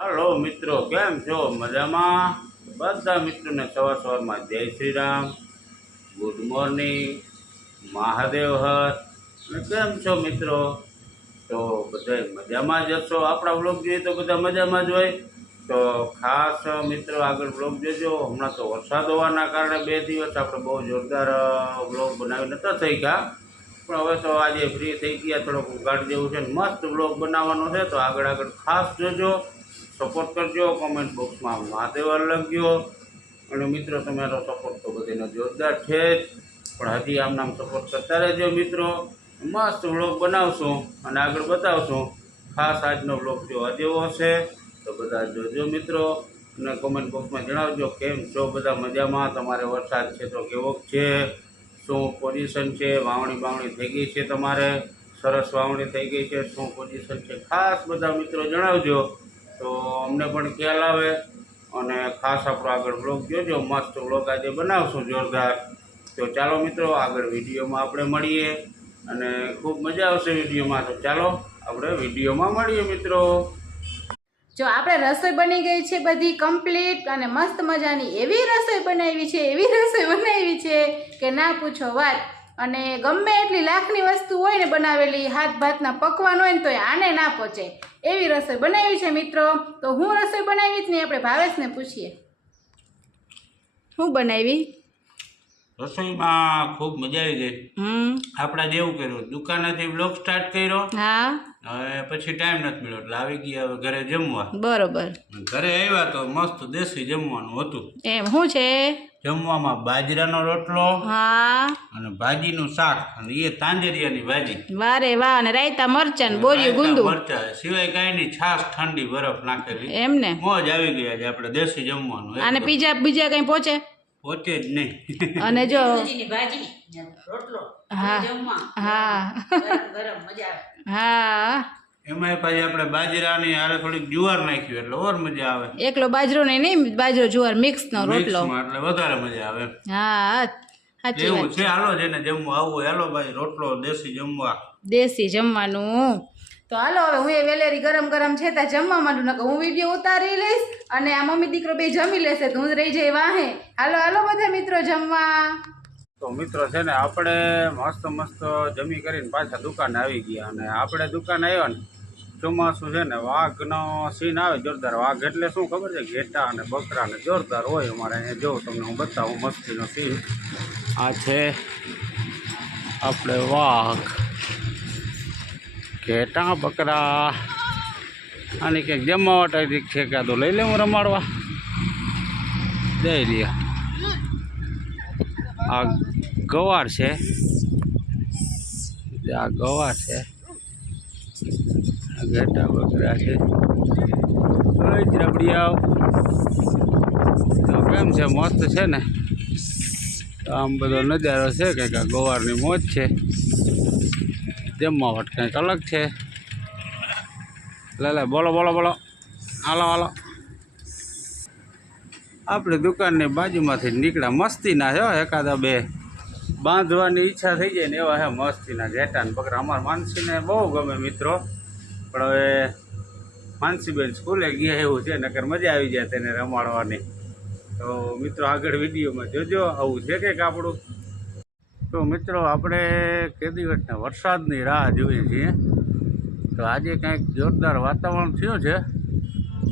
Hello મિત્રો, કેમ છો? મજામાં? બધા મિત્રોને સવારમાં જય શ્રી રામ, ગુડ મોર્નિંગ, મહાદેવ હર. અને કેમ છો મિત્રો? તો બધા મજામાં જ હશો. આપણા વ્લોગ જોઈએ તો બધા મજામાં જ હોય. તો ખાસ મિત્રો આગળ વ્લોગ જોજો. હમણાં તો વરસાદ હોવાના કારણે 2 દિવસ આપણે બહુ જોરદાર વ્લોગ બનાવી નતા થઈ ગયા, પણ હવે તો આજે ફ્રી થઈ ગયા, થોડોક ઉઘાડ જેવું છે ને મસ્ત વ્લોગ બનાવવાનો છે. તો આગળ ખાસ જોજો, સપોર્ટ કરજો. કોમેન્ટ બોક્સમાં મહાદેવ લખજો. અને મિત્રો તમારો સપોર્ટ તો બધાનો જોરદાર છે જ, પણ હજી આમ નામ સપોર્ટ કરતા રહેજો મિત્રો. મસ્ત વ્લોગ બનાવશું અને આગળ બતાવશું. ખાસ આજનો વ્લોગ જોવા જેવો હશે તો બધા જોજો મિત્રો. અને કોમેન્ટ બોક્સમાં જણાવજો કેમ છો બધા મજામાં. તમારે વરસાદ છે તો કેવો છે, શું પોઝિશન છે, વાવણી થઈ ગઈ છે, તમારે સરસ વાવણી થઈ ગઈ છે, શું પોઝિશન છે, ખાસ બધા મિત્રો જણાવજો તો અમને પણ ખ્યાલ આવે. અને ખાસ આપણો આગળ વ્લોગ જોજો, મસ્ત વ્લોગ આજે બનાવશું જોરદાર. તો ચાલો મિત્રો આગળ વિડીયોમાં આપણે મળીએ અને ખૂબ મજા આવશે વિડીયોમાં. તો ચાલો આપણે વિડીયોમાં મળીએ મિત્રો. જો આપણે રસોઈ બની ગઈ છે બધી કમ્પ્લીટ અને મસ્ત મજાની એવી રસોઈ બનાવી છે કે ના પૂછો વાત. અને ગમે એટલી લાખની વસ્તુ હોય ને બનાવેલી, હાથ ભાતના પકવાન હોય ને તો આને ના પહોંચે એવી રસોઈ બનાવી છે મિત્રો. તો હું રસોઈ બનાવી જ નહીં, આપણે ભાવેશને પૂછીએ શું બનાવી. રસોઈમાં ખૂબ મજા આવી ગઈ. આપણા જેવું કર્યું, દુકાનેથી બ્લોગ સ્ટાર્ટ કર્યો, હા, હવે પછી ટાઈમ નથી મળ્યો એટલે આવી ગયા હવે ઘરે જમવા. બરોબર. ઘરે આવ્યા તો મસ્ત દેશી જમવાનું હતું. એમ શું છે જમવામાં? બાજરાનો રોટલો, હા, અને ભાજીનું શાક, અને એ તાંજરિયાની ભાજી. વારે વાહ. અને રાયતા મરચાં, બોરિયું ગુંદુ, મરચા સિવાય કાંઈ નહીં, છાશ ઠંડી બરફ નાખેલી. એમને મોજ આવી ગઈ આજે આપણે દેશી જમવાનું. અને બીજા કઈ પહોંચે પોતે જ નહીં. અને જો રોટલો હા હા હા, એમાં પાછી આપણે બાજરાની હારે થોડીક જુવાર નાખ્યું એટલે ઓર મજા આવે. એકલો બાજરો નહીં, બાજરો જુવાર મિક્સ નો રોટલો, એટલે વધારે મજા આવે. હા સાચી એવું વાત છે. હાલો જેને જમવા આવવું હોય હાલો ભાઈ, રોટલો દેશી જમવા, દેશી જમવાનું. તો હાલો હવે હું એ વેલેરી ગરમ છે ત્યાં જમવા માંડું, નકર હું વિડીયો ઉતારી લઈશ અને આ મમ્મી દીકરો બે જમી લેશે તો હું રહી જાય વાહે. હાલો બધા મિત્રો જમવા. તો મિત્રો છે ને આપણે મસ્ત જમી કરીને પાછા દુકાને આવી ગયા. અને આપણે દુકાને આવ્યા ને, ચોમાસું છે ને, વાઘનો સીન આવે જોરદાર. વાઘ એટલે શું ખબર છે? ઘેટા અને બકરા ને જોરદાર હોય અમારે અહીંયા. જો તમને હું બતાવું મસ્તીનો સીન. આ છે આપણે વાઘ, ઘેટા, બકરા. આની કંઈક જમાવટ આવી છે, કાં તો લઈ લે હું રમાડવા જઈ લે. આ ગવાર છે, આ ગવાર છે, આ ઘેટા બકરા છે. રબડી આવ કેમ છે? મસ્ત છે ને. આમ બધો નજારો છે કંઈક. આ ગવારની મોજ છે, જમાવટ કંઈક અલગ છે. લે બોલો હાલો. આપણે દુકાનની બાજુમાંથી નીકળ્યા. મસ્તીના છે એકાદા બે બાંધવાની ઈચ્છા થઈ જાય ને એવા હે મસ્તીના ઘેટા ને બકરા. અમારા માનસીને બહુ ગમે મિત્રો, પણ હવે માનસીબેન સ્કૂલે ગયા એવું છે, નકર મજા આવી જાય તેને રમાડવાની. તો મિત્રો આગળ વિડીયોમાં જોજો. આવું છે કંઈક આપણું. તો મિત્રો આપણે કેદીવટના વરસાદની રાહ જોઈએ છીએ. તો આજે કંઈક જોરદાર વાતાવરણ થયું છે.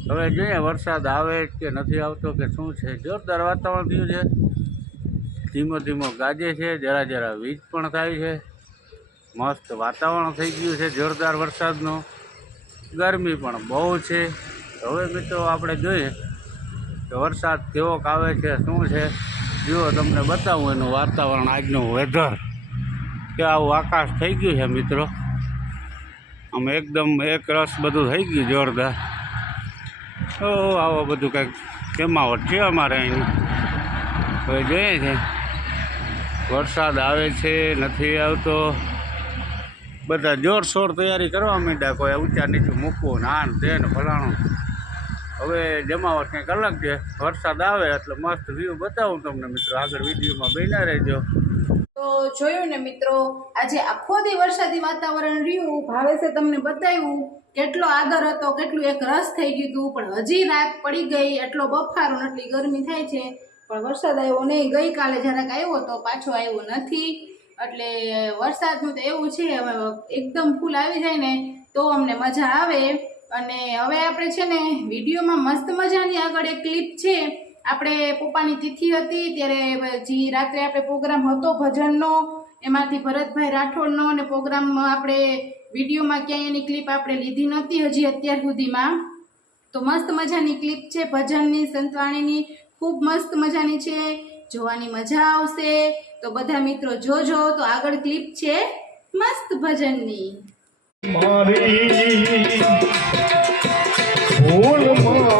હવે જોઈએ વરસાદ આવે કે નથી આવતો કે શું છે. જોરદાર વાતાવરણ થયું છે, ધીમો ગાજે છે, જરા વીજ પણ થાય છે. મસ્ત વાતાવરણ થઈ ગયું છે જોરદાર વરસાદનું. ગરમી પણ બહુ છે. હવે મિત્રો આપણે જોઈએ કે વરસાદ કેવોક આવે છે, શું છે. જુઓ તમને બતાવું એનું વાતાવરણ, આજનું વેધર કે આવું આકાશ થઈ ગયું છે મિત્રો. આમ એકદમ એક રસ બધું થઈ ગયું જોરદાર. આવો બધું કંઈક જમાવટ છે અમારે અહીંની. હવે જોઈએ છે વરસાદ આવે છે નથી આવતો. બધા જોરશોર તૈયારી કરવા માંડ્યા. કોઈ ઊંચા નીચું મૂકવું ને આ ને તે ને ફલાણું. હવે જમાવટ કંઈક અલગ છે. વરસાદ આવે એટલે મસ્ત વ્યૂ બતાવું તમને મિત્રો. આગળ વિડીયોમાં બન્યા રહેજો. તો જોયું ને મિત્રો, આજે આખો દી વરસાદી વાતાવરણ રહ્યું. ભાવેશે તમને બતાવ્યું કેટલો આદર હતો, કેટલું એક રસ થઈ ગયું હતું, પણ હજી રાત પડી ગઈ, એટલો બફારો ને એટલી ગરમી થાય છે, પણ વરસાદ આવ્યો નહીં. ગઈકાલે જરાક આવ્યો તો પાછો આવ્યો નથી. એટલે વરસાદનું તો એવું છે, હવે એકદમ ફૂલ આવી જાય ને તો અમને મજા આવે. અને હવે આપણે છે ને વિડીયોમાં મસ્ત મજાની આગળ એક ક્લિપ છે. આપણે પપ્પાની તિથિ હતી ત્યારે જે રાત્રે આપણે પ્રોગ્રામ હતો ભજનનો, એમાંથી ભરતભાઈ રાઠોડનો અને પ્રોગ્રામ આપણે વિડીયોમાં ક્યાંય એની ક્લિપ આપણે લીધી નહોતી હજી અત્યાર સુધીમાં. તો મસ્ત મજાની ક્લિપ છે ભજનની, સંતવાણીની, ખૂબ મસ્ત મજાની છે, જોવાની મજા આવશે. તો બધા મિત્રો જોજો. તો આગળ ક્લિપ છે મસ્ત ભજનની. મારી ભૂલ મારે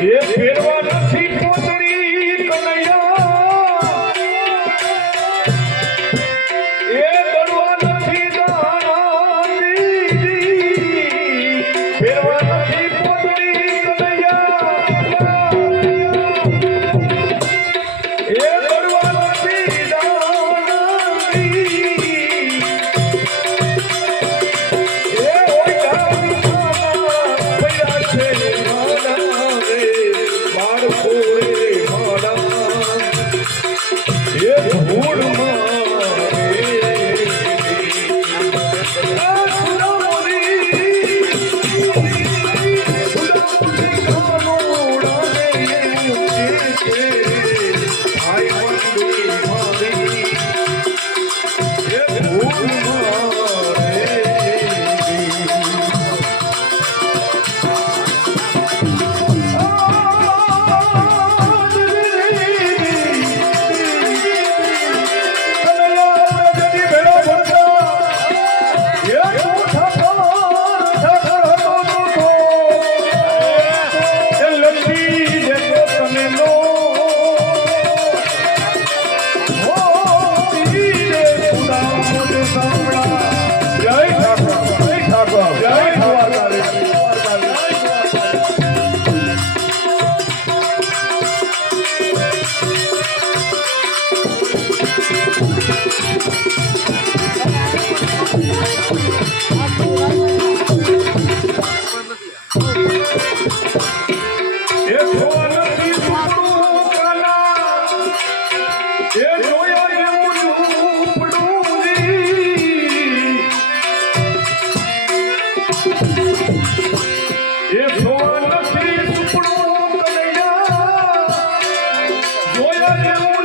એ ફેરવા નથી પોતળી કનૈયા, એ દડવા નથી દાણાની, ફેરવા નથી પોતળી કનૈયા, એ દડવા નથી દાણાની, એ ઓય ભૈયા છે જોયા જેવું